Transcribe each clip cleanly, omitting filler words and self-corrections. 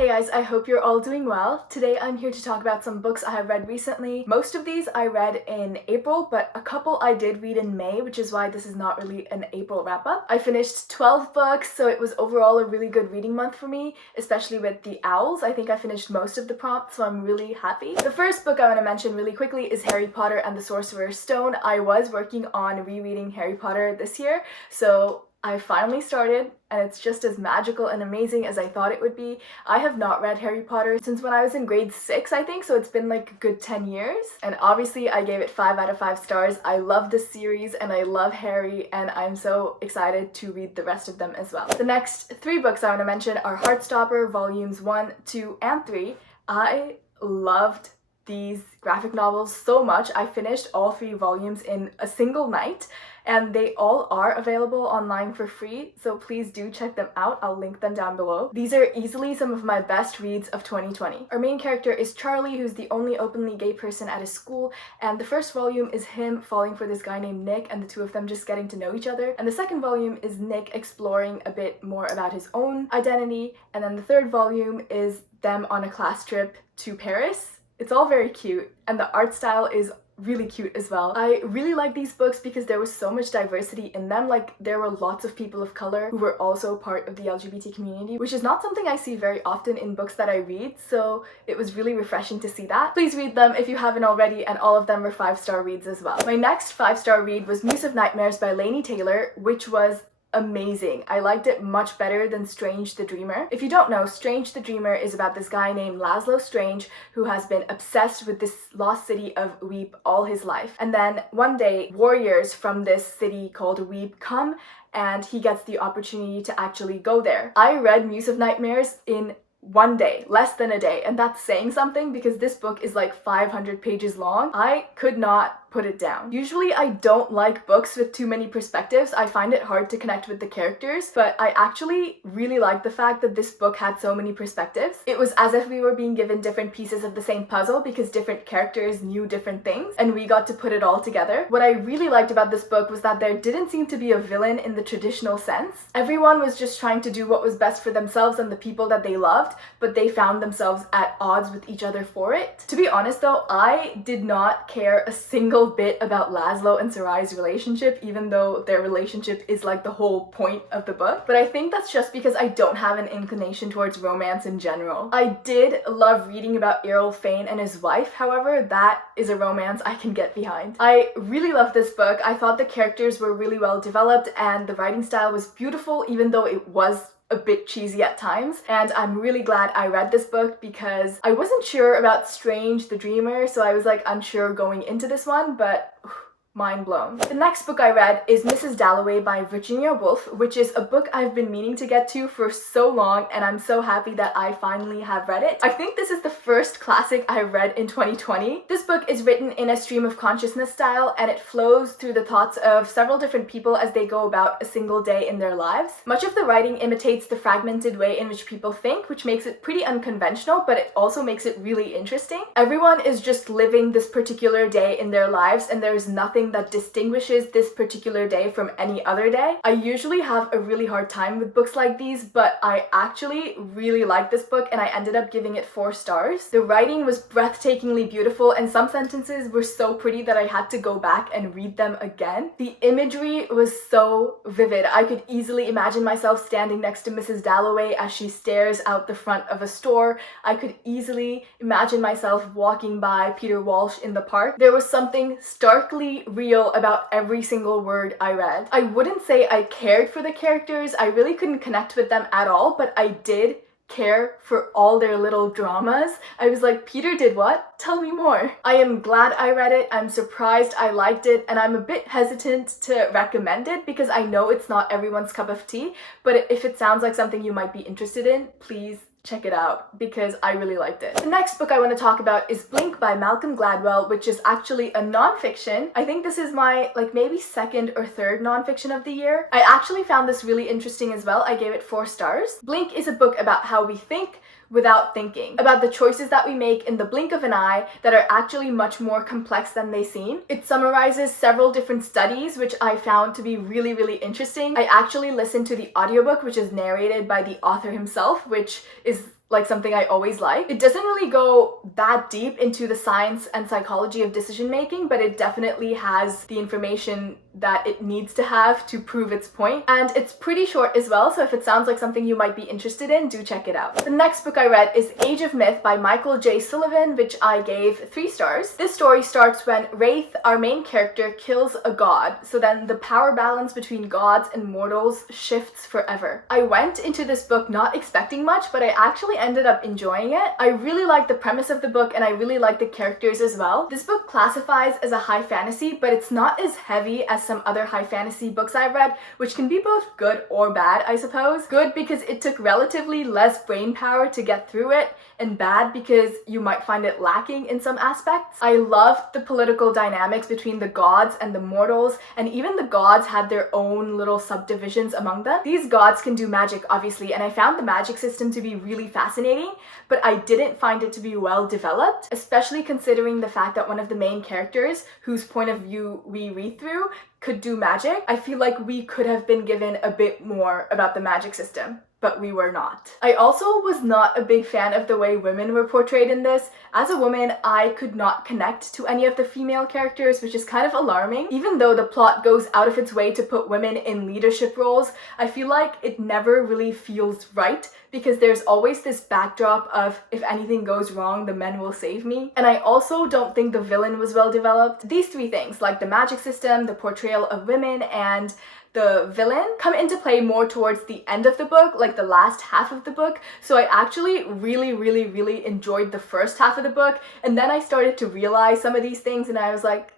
Hey guys, I hope you're all doing well. Today I'm here to talk about some books I have read recently. Most of these I read in April, but a couple I did read in May, which is why this is not really an April wrap-up. I finished 12 books, so it was overall a really good reading month for me, especially with The Owls. I think I finished most of the prompts, so I'm really happy. The first book I want to mention really quickly is Harry Potter and the Sorcerer's Stone. I was working on rereading Harry Potter this year, so I finally started, and it's just as magical and amazing as I thought it would be. I have not read Harry Potter since when I was in grade 6, I think, so it's been like a good 10 years. And obviously I gave it 5 out of 5 stars. I love this series and I love Harry, and I'm so excited to read the rest of them as well. The next 3 books I want to mention are Heartstopper Volumes 1, 2, and 3. I loved these graphic novels so much. I finished all 3 volumes in a single night, and they all are available online for free, so please do check them out. I'll link them down below. These are easily some of my best reads of 2020. Our main character is Charlie, who's the only openly gay person at his school, and the first volume is him falling for this guy named Nick and the two of them just getting to know each other, and the second volume is Nick exploring a bit more about his own identity, and then the third volume is them on a class trip to Paris. It's all very cute, and the art style is really cute as well. I really like these books because there was so much diversity in them. Like, there were lots of people of color who were also part of the LGBT community, which is not something I see very often in books that I read, so it was really refreshing to see that. Please read them if you haven't already, and all of them were 5-star reads as well. My next 5-star read was Muse of Nightmares by Laini Taylor, which was amazing. I liked it much better than Strange the Dreamer. If you don't know, Strange the Dreamer is about this guy named Laszlo Strange who has been obsessed with this lost city of Weep all his life. And then one day, warriors from this city called Weep come, and he gets the opportunity to actually go there. I read Muse of Nightmares in one day, less than a day, and that's saying something because this book is like 500 pages long. I could not put it down. Usually I don't like books with too many perspectives. I find it hard to connect with the characters, but I actually really like the fact that this book had so many perspectives. It was as if we were being given different pieces of the same puzzle because different characters knew different things, and we got to put it all together. What I really liked about this book was that there didn't seem to be a villain in the traditional sense. Everyone was just trying to do what was best for themselves and the people that they loved, but they found themselves at odds with each other for it. To be honest though, I did not care a single bit about Laszlo and Sarai's relationship, even though their relationship is like the whole point of the book. But I think that's just because I don't have an inclination towards romance in general. I did love reading about Errol Fane and his wife, however, that is a romance I can get behind. I really loved this book. I thought the characters were really well developed and the writing style was beautiful, even though it was a bit cheesy at times, and I'm really glad I read this book because I wasn't sure about Strange the Dreamer, so I was like unsure going into this one, but mind blown. The next book I read is Mrs. Dalloway by Virginia Woolf, which is a book I've been meaning to get to for so long, and I'm so happy that I finally have read it. I think this is the first classic I read in 2020. This book is written in a stream of consciousness style, and it flows through the thoughts of several different people as they go about a single day in their lives. Much of the writing imitates the fragmented way in which people think, which makes it pretty unconventional, but it also makes it really interesting. Everyone is just living this particular day in their lives, and there's nothing that distinguishes this particular day from any other day. I usually have a really hard time with books like these, but I actually really like this book and I ended up giving it 4 stars. The writing was breathtakingly beautiful and some sentences were so pretty that I had to go back and read them again. The imagery was so vivid. I could easily imagine myself standing next to Mrs. Dalloway as she stares out the front of a store. I could easily imagine myself walking by Peter Walsh in the park. There was something starkly real about every single word I read. I wouldn't say I cared for the characters. I really couldn't connect with them at all, but I did care for all their little dramas. I was like, Peter did what? Tell me more. I am glad I read it. I'm surprised I liked it, and I'm a bit hesitant to recommend it because I know it's not everyone's cup of tea, but if it sounds like something you might be interested in, please check it out because I really liked it. The next book I want to talk about is Blink by Malcolm Gladwell, which is actually a non-fiction. I think this is my maybe second or third non-fiction of the year. I actually found this really interesting as well. I gave it 4 stars. Blink is a book about how we think without thinking, about the choices that we make in the blink of an eye that are actually much more complex than they seem. It summarizes several different studies, which I found to be really, really interesting. I actually listened to the audiobook, which is narrated by the author himself, which is like something I always like. It doesn't really go that deep into the science and psychology of decision making, but it definitely has the information that it needs to have to prove its point. And it's pretty short as well, so if it sounds like something you might be interested in, do check it out. The next book I read is Age of Myth by Michael J. Sullivan, which I gave 3 stars. This story starts when Wraith, our main character, kills a god, so then the power balance between gods and mortals shifts forever. I went into this book not expecting much, but I actually ended up enjoying it. I really like the premise of the book and I really like the characters as well. This book classifies as a high fantasy, but it's not as heavy as some other high fantasy books I've read, which can be both good or bad, I suppose. Good because it took relatively less brain power to get through it, and bad because you might find it lacking in some aspects. I loved the political dynamics between the gods and the mortals, and even the gods had their own little subdivisions among them. These gods can do magic, obviously, and I found the magic system to be really fascinating, but I didn't find it to be well developed, especially considering the fact that one of the main characters, whose point of view we read through, could do magic. I feel like we could have been given a bit more about the magic system, but we were not. I also was not a big fan of the way women were portrayed in this. As a woman, I could not connect to any of the female characters, which is kind of alarming. Even though the plot goes out of its way to put women in leadership roles, I feel like it never really feels right, because there's always this backdrop of, if anything goes wrong, the men will save me. And I also don't think the villain was well developed. These 3 things, like the magic system, the portrayal of women, and the villain, come into play more towards the end of the book, like the last half of the book. So I actually really enjoyed the first half of the book, and then I started to realize some of these things and I was like,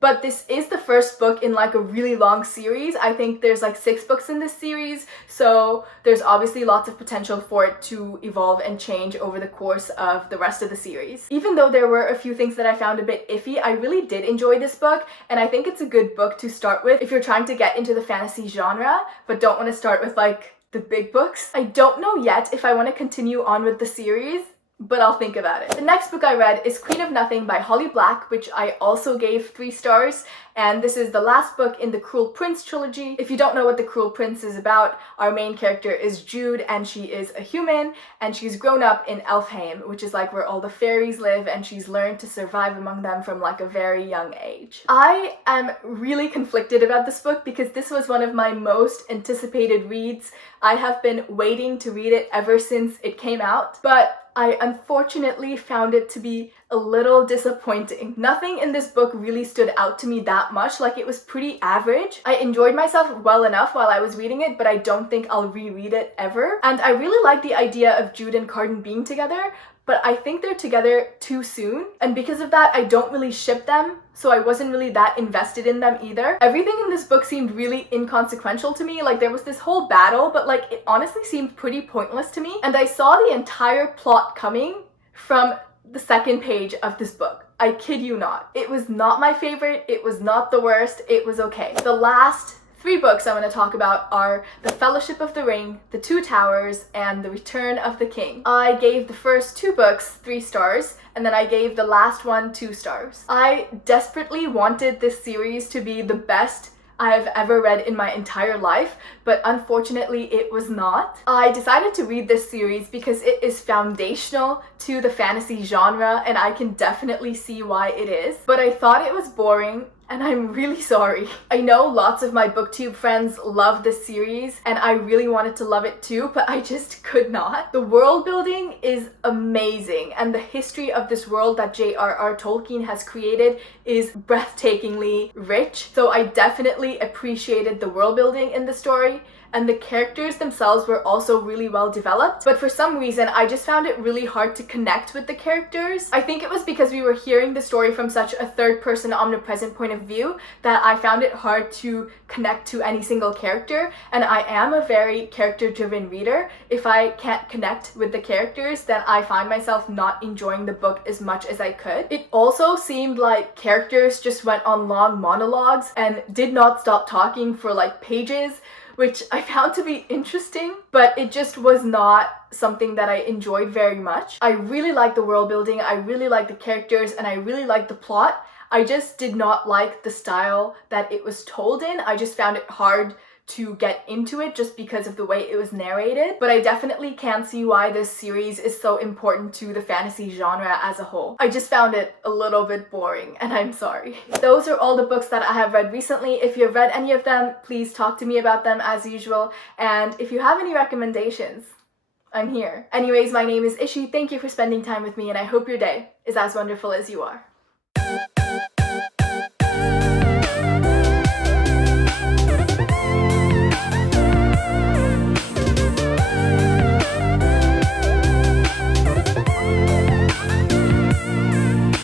but this is the first book in like a really long series. I think there's like 6 books in this series, so there's obviously lots of potential for it to evolve and change over the course of the rest of the series. Even though there were a few things that I found a bit iffy, I really did enjoy this book, and I think it's a good book to start with if you're trying to get into the fantasy genre, but don't want to start with like the big books. I don't know yet if I want to continue on with the series, but I'll think about it. The next book I read is Queen of Nothing by Holly Black, which I also gave 3 stars, and this is the last book in the Cruel Prince trilogy. If you don't know what the Cruel Prince is about, our main character is Jude, and she is a human, and she's grown up in Elfheim, which is like where all the fairies live, and she's learned to survive among them from like a very young age. I am really conflicted about this book because this was one of my most anticipated reads. I have been waiting to read it ever since it came out, but I unfortunately found it to be a little disappointing. Nothing in this book really stood out to me that much, like it was pretty average. I enjoyed myself well enough while I was reading it, but I don't think I'll reread it ever. And I really like the idea of Jude and Cardan being together, but I think they're together too soon, and because of that I don't really ship them, so I wasn't really that invested in them either. Everything in this book seemed really inconsequential to me. Like there was this whole battle, but like it honestly seemed pretty pointless to me, and I saw the entire plot coming from the second page of this book. I kid you not. It was not my favorite, it was not the worst, it was okay. The last 3 books I want to talk about are The Fellowship of the Ring, The Two Towers, and The Return of the King. I gave the first 2 books 3 stars, and then I gave the last one 2 stars. I desperately wanted this series to be the best I have ever read in my entire life, but unfortunately it was not. I decided to read this series because it is foundational to the fantasy genre, and I can definitely see why it is, but I thought it was boring, and I'm really sorry. I know lots of my booktube friends love this series, and I really wanted to love it too, but I just could not. The world building is amazing, and the history of this world that J.R.R. Tolkien has created is breathtakingly rich, so I definitely appreciated the world building in the story, and the characters themselves were also really well developed, but for some reason I just found it really hard to connect with the characters. I think it was because we were hearing the story from such a third-person omnipresent point of view that I found it hard to connect to any single character, and I am a very character-driven reader. If I can't connect with the characters, then I find myself not enjoying the book as much as I could. It also seemed like characters just went on long monologues and did not stop talking for like pages, which I found to be interesting, but it just was not something that I enjoyed very much. I really liked the world building, I really liked the characters, and I really liked the plot. I just did not like the style that it was told in. I just found it hard to get into it just because of the way it was narrated, but I definitely can see why this series is so important to the fantasy genre as a whole. I just found it a little bit boring, and I'm sorry. Those are all the books that I have read recently. If you've read any of them, please talk to me about them as usual, and if you have any recommendations, I'm here. Anyways, my name is Ishi. Thank you for spending time with me, and I hope your day is as wonderful as you are.